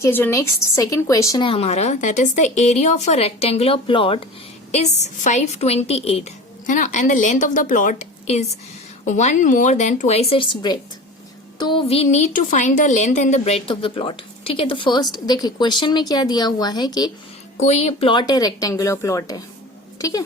कि जो next second question है हमारा, that is the area of a rectangular plot is 528, है ना, and the length of the plot is 1 more than twice its breadth. तो we need to find the length and the breadth of the plot. ठीक है, तो first देखिए question में क्या दिया हुआ है कि कोई प्लॉट है, रेक्टेंगुलर प्लॉट है. ठीक है,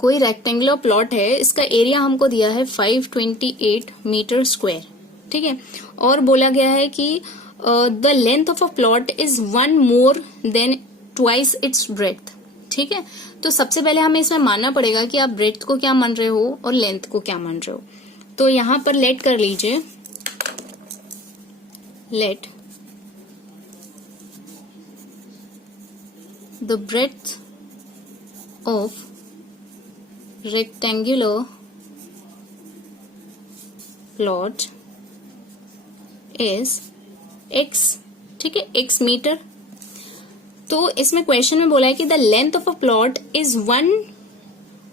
कोई रेक्टेंगुलर प्लॉट है, इसका एरिया हमको दिया है 528 मीटर स्क्वायर. ठीक है, और बोला गया है कि the length of a plot is 1 more than twice its breadth. ठीक है, तो सबसे पहले हमें इसमें मानना पड़ेगा कि आप ब्रेड्थ को क्या मान रहे हो और लेंथ को क्या मान रहे हो. तो यहां पर लेट कर लीजिए, let the breadth of rectangular plot is x. ठीक है, x मीटर. तो इसमें क्वेश्चन में बोला है कि the length of a plot is 1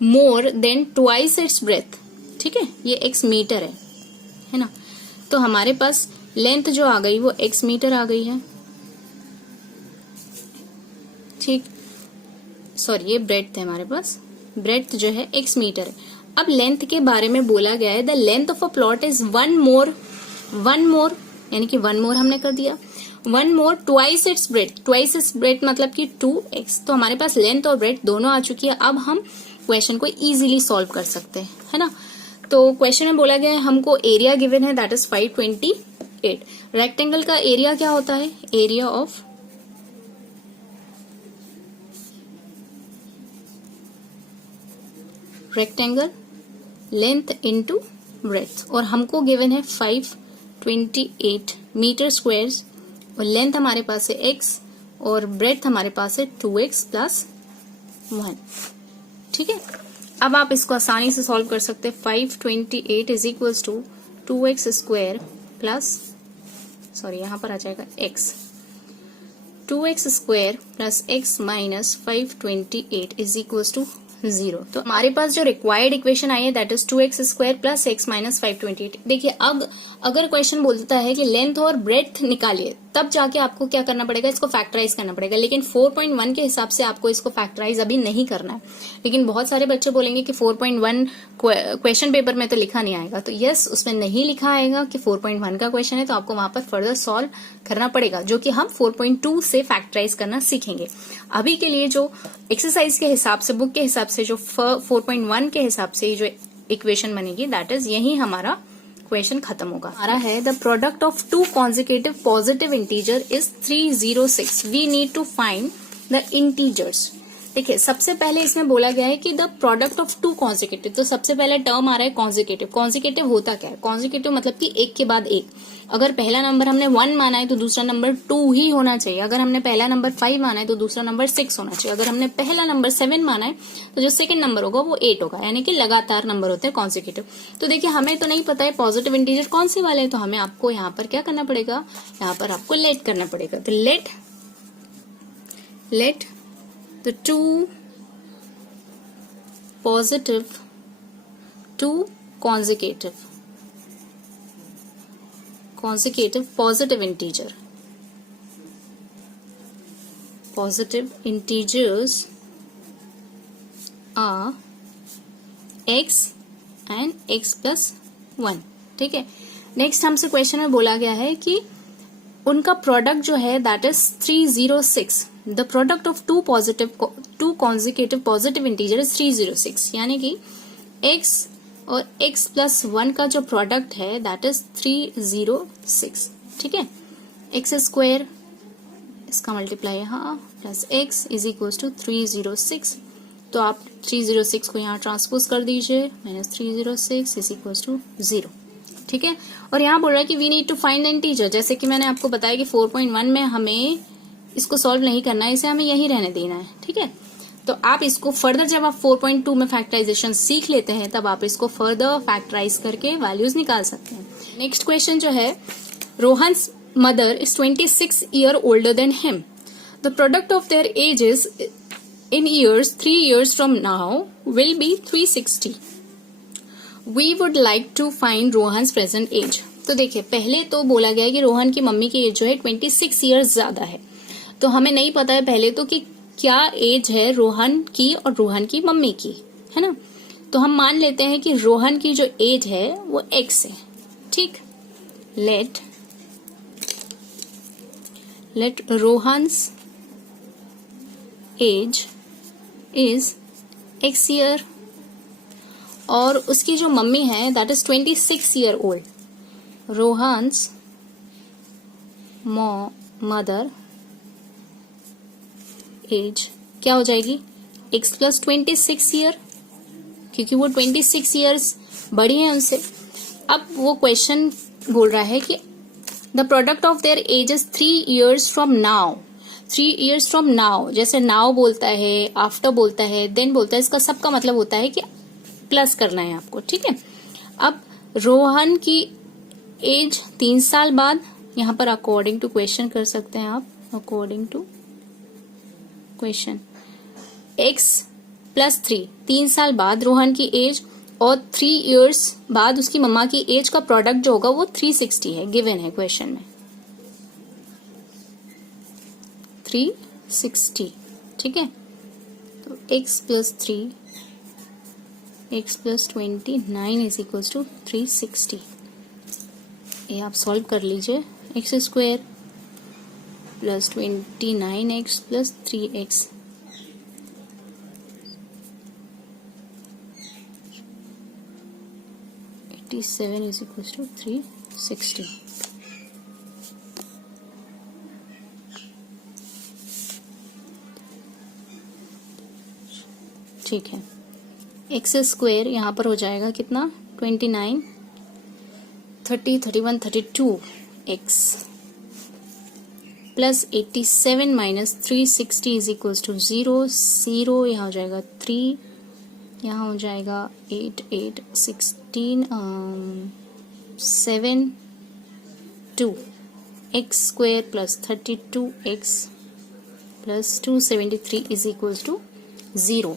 more than twice its breadth. ठीक है, ये x मीटर है ना. तो हमारे पास लेंथ जो आ गई वो x मीटर आ गई है. ठीक, सॉरी ये ब्रेड्थ है, हमारे पास ब्रेड्थ जो है x मीटर है. अब लेंथ के बारे में बोला गया है the length of a plot is 1 more यानी कि 1 more हमने कर दिया. 1 more twice its breadth. twice its breadth मतलब कि 2x. तो हमारे पास लेंथ और ब्रेड्थ दोनों आ चुकी है. अब हम क्वेश्चन को इजीली सॉल्व कर सकते हैं, है ना. तो क्वेश्चन में बोला गया है हमको एरिया गिवन है, दैट इज 528. रेक्टेंगल का एरिया क्या होता है? Area of rectangle length into breadth, और हमको गिवन है 528 मीटर स्क्वायर, और लेंथ हमारे पास है x और ब्रेड्थ हमारे पास है 2x + 1. ठीक है, अब आप इसको आसानी से सॉल्व कर सकते हैं. 528 is equal to 2x square plus, sorry यहां पर आ जाएगा x, 2x square plus x minus 528 is equal to 0. तो हमारे पास जो रिक्वायर्ड इक्वेशन आई है that is 2x square plus x minus 528. देखिए अब अगर क्वेश्चन बोलता है कि लेंथ और ब्रेड्थ निकालिए, तब जाके आपको क्या करना पड़ेगा, इसको फैक्टराइज करना पड़ेगा. लेकिन 4.1 के हिसाब से आपको इसको फैक्टराइज अभी नहीं करना है. लेकिन बहुत सारे बच्चे बोलेंगे कि 4.1 क्वेश्चन पेपर में तो लिखा नहीं आएगा. तो यस, उसमें नहीं लिखा आएगा कि 4.1 का क्वेश्चन है, तो आपको वहां पर फर्दर सॉल्व करना पड़ेगा, जो कि हम 4.2 से फैक्टराइज करना सीखेंगे. अभी के लिए जो एक्सरसाइज के हिसाब से, बुक के हिसाब से, जो 4.1 के हिसाब से जो इक्वेशन बनेगी, दैट इज यही हमारा क्वेश्चन खत्म होगा. हमारा है the product of 2 consecutive positive integer is 306. We need to find the integers. देखिए सबसे पहले इसमें बोला गया है कि द प्रोडक्ट ऑफ 2 consecutive. तो सबसे पहले टर्म आ रहा है कॉन्जिक्यूटिव. कॉन्जिक्यूटिव होता क्या है? कॉन्जिक्यूटिव मतलब कि एक के बाद एक. अगर पहला नंबर हमने 1 माना है तो दूसरा नंबर 2 ही होना चाहिए. अगर हमने पहला नंबर 5 माना है तो दूसरा नंबर 6 होना चाहिए. अगर हमने पहला नंबर 7 माना है तो जो सेकंड नंबर होगा वो 8 होगा. यानी कि लगातार नंबर होते हैं कॉन्जिक्यूटिव. तो देखिए हमें तो नहीं पता है पॉजिटिव इंटीजर कौन से वाले हैं, तो हमें आपको यहाँ पर क्या करना पड़ेगा, यहाँ पर आपको लेट करना पड़ेगा. तो let the 2 positive to consecutive positive integers are x and x plus 1. ठीक है, नेक्स्ट हमसे क्वेश्चन में बोला गया है कि उनका प्रोडक्ट जो है that is 306. The product of 2 consecutive positive integer is 306. यानी कि x और x प्लस 1 का जो प्रोडक्ट है दैट इज 306. ठीक है, x स्क्वायर इसका मल्टीप्लाई यहाँ plus x is equal to 306. तो आप 306 को यहाँ ट्रांसपोज कर दीजिए, माइनस 306 इज इक्वल टू 0. ठीक है, और यहाँ बोल रहा है कि we need to find the integer. जैसे कि मैंने आपको बताया कि 4.1 में हमें इसको सॉल्व नहीं करना है, इसे हमें यही रहने देना है. ठीक है, तो आप इसको फर्दर जब आप 4.2 में फैक्टराइजेशन सीख लेते हैं तब आप इसको फर्दर फैक्टराइज करके वैल्यूज निकाल सकते हैं. नेक्स्ट क्वेश्चन जो है, Rohan's mother is 26 year older than him. The product of their edges in years 3 years from now will be 360. We would like to find Rohan's present age. तो देखिए पहले तो बोला गया है कि रोहन की मम्मी की एज जो है 26 ईयर्स ज्यादा है, तो हमें नहीं पता है पहले तो कि क्या एज है रोहन की और रोहन की मम्मी की, है ना। तो हम मान लेते हैं कि रोहन की जो एज है वो x है, ठीक। Let Rohan's age is x year, और उसकी जो मम्मी है that is 26 year old. Rohan's mother age क्या हो जाएगी, x प्लस 26 ईयर, क्योंकि वो 26 ईयर्स बड़ी है उनसे। अब वो क्वेश्चन बोल रहा है कि the product of their edges 3 years from now. 3 years from now, जैसे नाउ बोलता है, आफ्टर बोलता है, देन बोलता है, इसका सबका मतलब होता है कि प्लस करना है आपको, ठीक है। अब रोहन की एज 3 साल बाद, यहां पर अकॉर्डिंग टू क्वेश्चन कर सकते हैं आप, according to question x plus 3 साल बाद रोहन की एज, और 3 इयर्स बाद उसकी मम्मा की एज का प्रोडक्ट जो होगा वो 360 है, गिवन है क्वेश्चन में 360, ठीक है। तो x plus 3 x plus 29 is equals to 360। ये आप सॉल्व कर लीजिए, x square plus 29x plus 3x, seven is equal to 360। ठीक है, एक्स स्क्वायर यहाँ पर हो जाएगा कितना, 29, 30, 31, 32 x plus 87 minus 360 is equal to 0, 0 यहाँ हो जाएगा 3, यहाँ हो जाएगा 8, 8, 16, 7, 2 x square plus 32x plus 273 is equal to 0।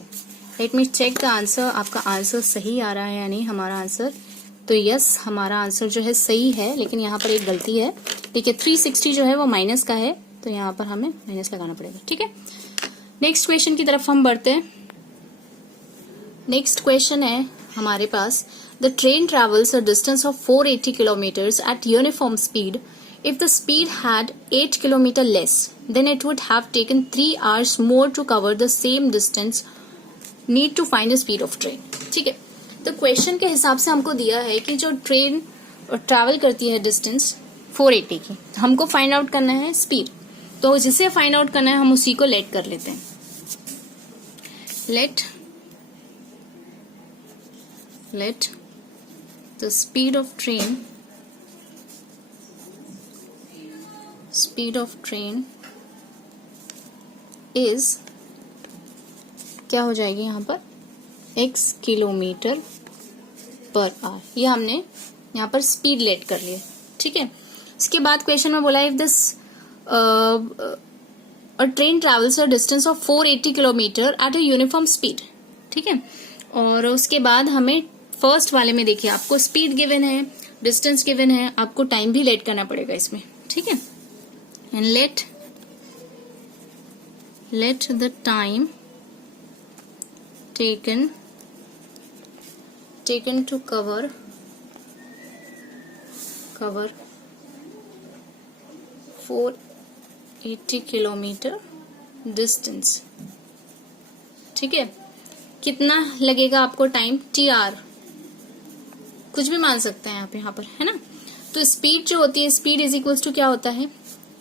Let me check the answer, आपका आंसर सही आ रहा है या नहीं हमारा आंसर। तो यस, हमारा आंसर जो है सही है, लेकिन यहाँ पर एक गलती है। देखिए 360 जो है वो माइनस का है, तो यहाँ पर हमें माइनस लगाना पड़ेगा, ठीक है। नेक्स्ट क्वेश्चन की तरफ हम बढ़ते हैं। नेक्स्ट क्वेश्चन है हमारे पास, the train travels a distance of 480 kilometres at uniform speed. If the speed had 8 kilometre less, then it would have taken 3 hours more to cover the same distance. Need to find the speed of train, ठीक है। तो question के हिसाब से हमको दिया है कि जो ट्रेन ट्रैवल करती है डिस्टेंस 480 की, हमको फाइंड आउट करना है स्पीड। तो जिसे फाइंड आउट करना है हम उसी को लेट कर लेते हैं। let the speed of train is क्या हो जाएगी यहाँ पर, x किलोमीटर पर आवर। ये हमने यहाँ पर स्पीड लेट कर लिया, ठीक है। इसके बाद क्वेश्चन में बोला if this a train travels a distance of 480 kilometre at a uniform speed, ठीक है। और उसके बाद हमें फर्स्ट वाले में देखिए आपको स्पीड गिवन है, डिस्टेंस गिवन है, आपको टाइम भी लेट करना पड़ेगा इसमें, ठीक है। And let the time taken to cover 480 kilometre distance, ठीक है। कितना लगेगा आपको टाइम, TR कुछ भी मान सकते हैं आप यहाँ पर, है ना। तो स्पीड जो होती है, स्पीड इज इक्वल्स टू क्या होता है,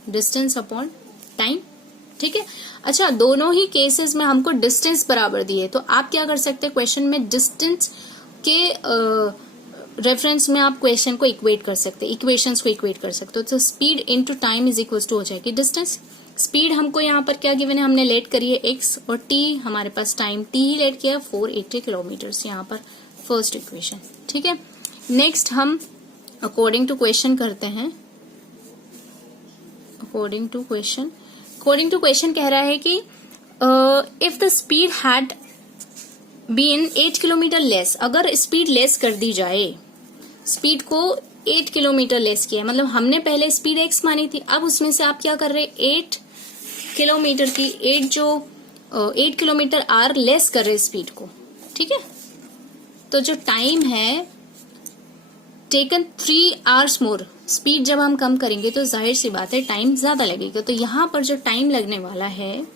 डिस्टेंस अपॉन टाइम, ठीक है। अच्छा, दोनों ही केसेस में हमको डिस्टेंस बराबर दिए, तो आप क्या कर सकते हैं, क्वेश्चन में डिस्टेंस के रेफरेंस में आप क्वेश्चन को इक्वेट कर सकते हैं, इक्वेशंस को इक्वेट कर सकते हो। तो speed into time is equals to हो जाएगी डिस्टेंस। स्पीड हमको यहाँ पर क्या गिवन है, हमने लेट करी है x, और t हमारे पास टाइम t ही लेट किया 480 किलोमीटर, यहाँ पर फर्स्ट इक्वेशन, ठीक है। नेक्स्ट हम अकॉर्डिंग टू क्वेश्चन करते हैं। अकॉर्डिंग टू क्वेश्चन कह रहा है कि if the speed had been 8 kilometre less, अगर स्पीड लेस कर दी जाए, स्पीड को 8 किलोमीटर लेस किया है, मतलब हमने पहले स्पीड x मानी थी, अब उसमें से आप क्या कर रहे हैं 8 किलोमीटर की 8 किलोमीटर आर लेस कर रहे स्पीड को, ठीक है। तो जो टाइम है टेकन 3 आवर्स मोर, स्पीड जब हम कम करेंगे तो जाहिर सी बात है टाइम ज्यादा लगेगा। तो यहां पर जो टाइम लगने वाला है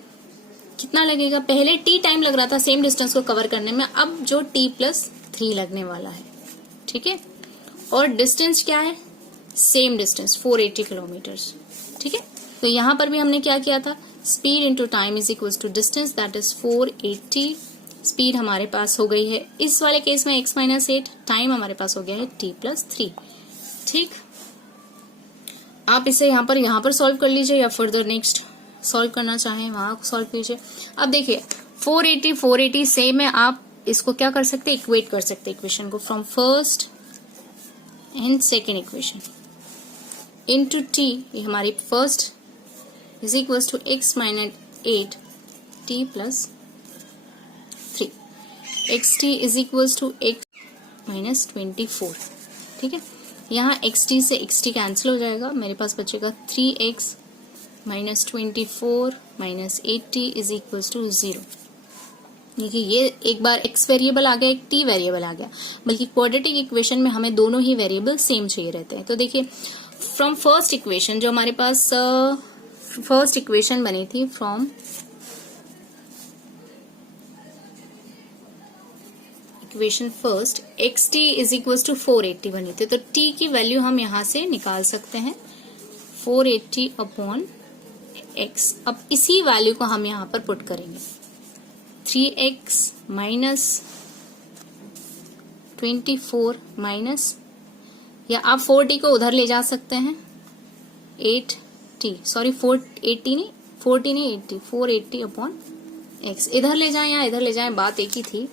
कितना लगेगा, पहले t टाइम लग रहा था सेम डिस्टेंस को कवर करने में, अब जो t+3 लगने वाला है, ठीक है। और डिस्टेंस क्या है, सेम डिस्टेंस 480 किलोमीटर्स, ठीक है। तो यहां पर भी हमने क्या किया था, speed into time is equal to distance, that is 480। Speed हमारे पास हो गई है इस वाले केस में x-8, टाइम हमारे पास हो गया है t+3, ठीक। आप इसे यहाँ पर सॉल्व कर लीजिए या फर्दर नेक्स्ट सॉल्व करना चाहें वहां सॉल्व कीजिए। अब देखिए 480 से में आप इसको क्या कर सकते हैं, इक्वेट कर सकते हैं इक्वेशन को, from first and second equation into t, ये हमारी first is equal to x-8 t+3, xt is equal to x-24, ठीक है। यहाँ xt से xt कैंसिल हो जाएगा, मेरे पास बचेगा 3x -24 -80 इज इक्वल टू 0। देखिए ये एक बार x वेरिएबल आ गया, एक t वेरिएबल आ गया, बल्कि क्वाड्रेटिक इक्वेशन में हमें दोनों ही वेरिएबल सेम चाहिए रहते हैं। तो देखिए फ्रॉम फर्स्ट इक्वेशन, जो हमारे पास फर्स्ट इक्वेशन बनी थी, from equation first xt is equal to 480 बनी थी, तो t की वैल्यू हम यहां से निकाल सकते हैं 480 अपॉन x। अब इसी वैल्यू को हम यहां पर पुट करेंगे, 3x -24 माइनस, या आप 4t को उधर ले जा सकते हैं, 8t, सॉरी 480 नहीं, 40 नहीं 80, 480 अपॉन x, इधर ले जाएं या इधर ले जाएं बात एक ही थी।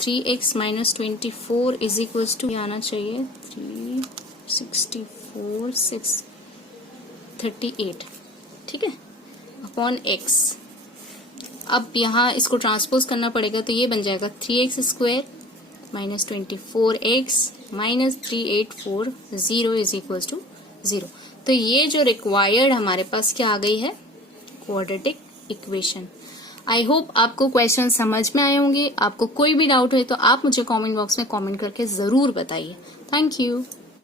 3x -24 इज इक्वल टू आना चाहिए 364 638, ठीक है, अपॉन x। अब यहाँ इसको ट्रांसपोज करना पड़ेगा, तो ये बन जाएगा 3x square -24x -3840 is equal to 0। तो ये जो रिक्वायर्ड हमारे पास क्या आ गई है, क्वाड्रेटिक इक्वेशन। आई होप आपको क्वेश्चन समझ में आए होंगे। आपको कोई भी डाउट हो तो आप मुझे कमेंट बॉक्स में कमेंट करके जरूर बताइए। Thank you.